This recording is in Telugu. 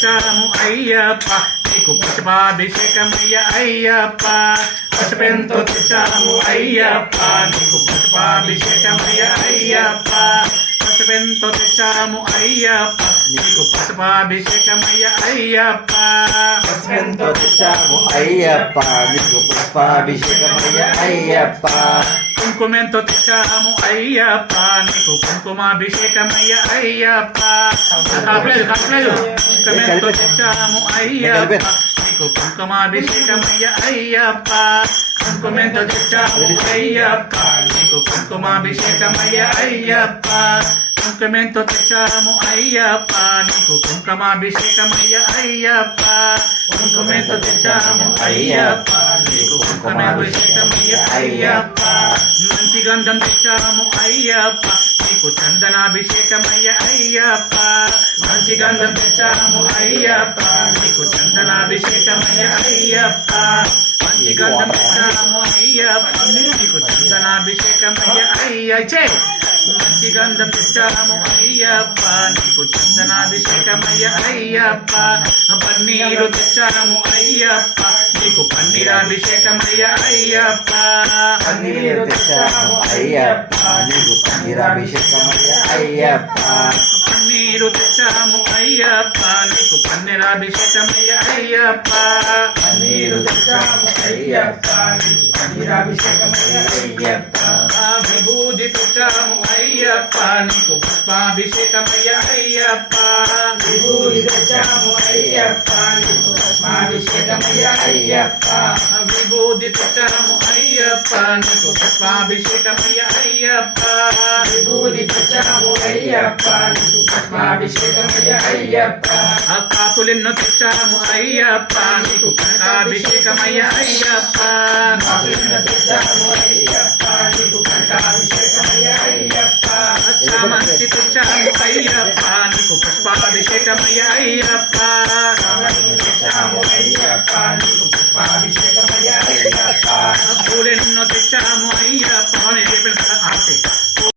తెచ్చాము అయ్యప్ప నీకు పుష్పాభిషేకమయ్య అయ్యప్ప పసుపెంతో తెచ్చాము అయ్యప్ప నీకు పుష్పాభిషేకమయ్య అయ్యప్ప పసుపెంతో తెచ్చాము అయ్యప్ప నీకు పుష్పాభిషేకమయ్య అయ్యప్ప పసుపెంతో తెచ్చాము అయ్యప్ప నీకు పుష్పాభిషేకమయ్య అయ్యప్ప కుంకుమెంతో తెచ్చాము అయ్యప్ప నీకు కుంకుమాభిషేకమయ్య అయ్యప్ప కాపలేదు కుంకుమెంతో తెచ్చాము అయ్యప్ప నీకు కుంకుమాభిషేకమయ్య అయ్యప్ప కుంకుమెంతో తెచ్చాము అయ్యప్ప నీకు కుంకుమాభిషేకమయ్య అయ్యప్ప కుంకుమెంతో తెచ్చాము అయ్యప్ప నీకు కుంకుమాభిషేకమయ్య అయ్యప్ప కుంకుమెంతో తెచ్చాము అయ్యప్ప నీకు కుంకుమాభిషేకమయ్య అయ్యప్ప మంచి గంధం తెచ్చాము అయ్యప్ప నీకు చందనాభిషేకమయ్య అయ్యప్ప మంచి గంధం తెచ్చాము అయ్యప్ప నీకు చందనాభిషేకమయ్య అయ్యప్ప మంచి గంధం తెచ్చాము అయ్యప్ప నీకు చందనాభిషేకమయ్య అయ్యచ్చే మంచి గంధం తెచ్చాము అయ్యప్ప నీకు చందనాభిషేకమయ్య అయ్యప్ప పన్నీరు తెచ్చాము అయ్యప్ప నీకు పన్నీరాభిషేకమయ్య అయ్యప్ప పన్నీరు తెచ్చాము అయ్యప్ప నీకు పన్నీరాభిషేకమయ్య అయ్యప్ప పన్నీరు తెచ్చాము అయ్యప్ప నీకు పన్నీరాభిషేకమయ్య అయ్యప్ప పన్నీరు తెచ్చాము అయ్యప్ప నీకు పన్నీరాభిషేకమయ్య అయ్యప్ప విభూది తెచ్చాము అయ్యప్ప నీకు పుష్పాభిషేకమయ్య అయ్యప్ప విభూది తెచ్చాము అయ్యప్ప నీకు పుష్పాభిషేకమయ్య అయ్యప్ప విభూది తెచ్చాము అయ్యప్ప నీకు పుష్పాభిషేకమయ్య అయ్యప్ప విభూది తెచ్చాము అయ్యప్ప నీకు పుష్పాభిషేకమయ్య అయ్యప్ప కాసులెన్నో తెచ్చాము అయ్యప్ప నీకు కనకాభిషేకమయ్య అయ్యప్ప తెచ్చాము అయ్యప్ప నీకు కనకాభిషేకమయ్య అయ్యప్ప చామంతి తెచ్చాము అయ్యప్ప నీకు పుష్పాభిషేకమయ్య అయ్యప్ప తెచ్చాము అయ్యప్ప నీకు పుష్పాభిషేకమయ్య అయ్యప్ప పూలెన్నో తెచ్చాము అయ్యప్ప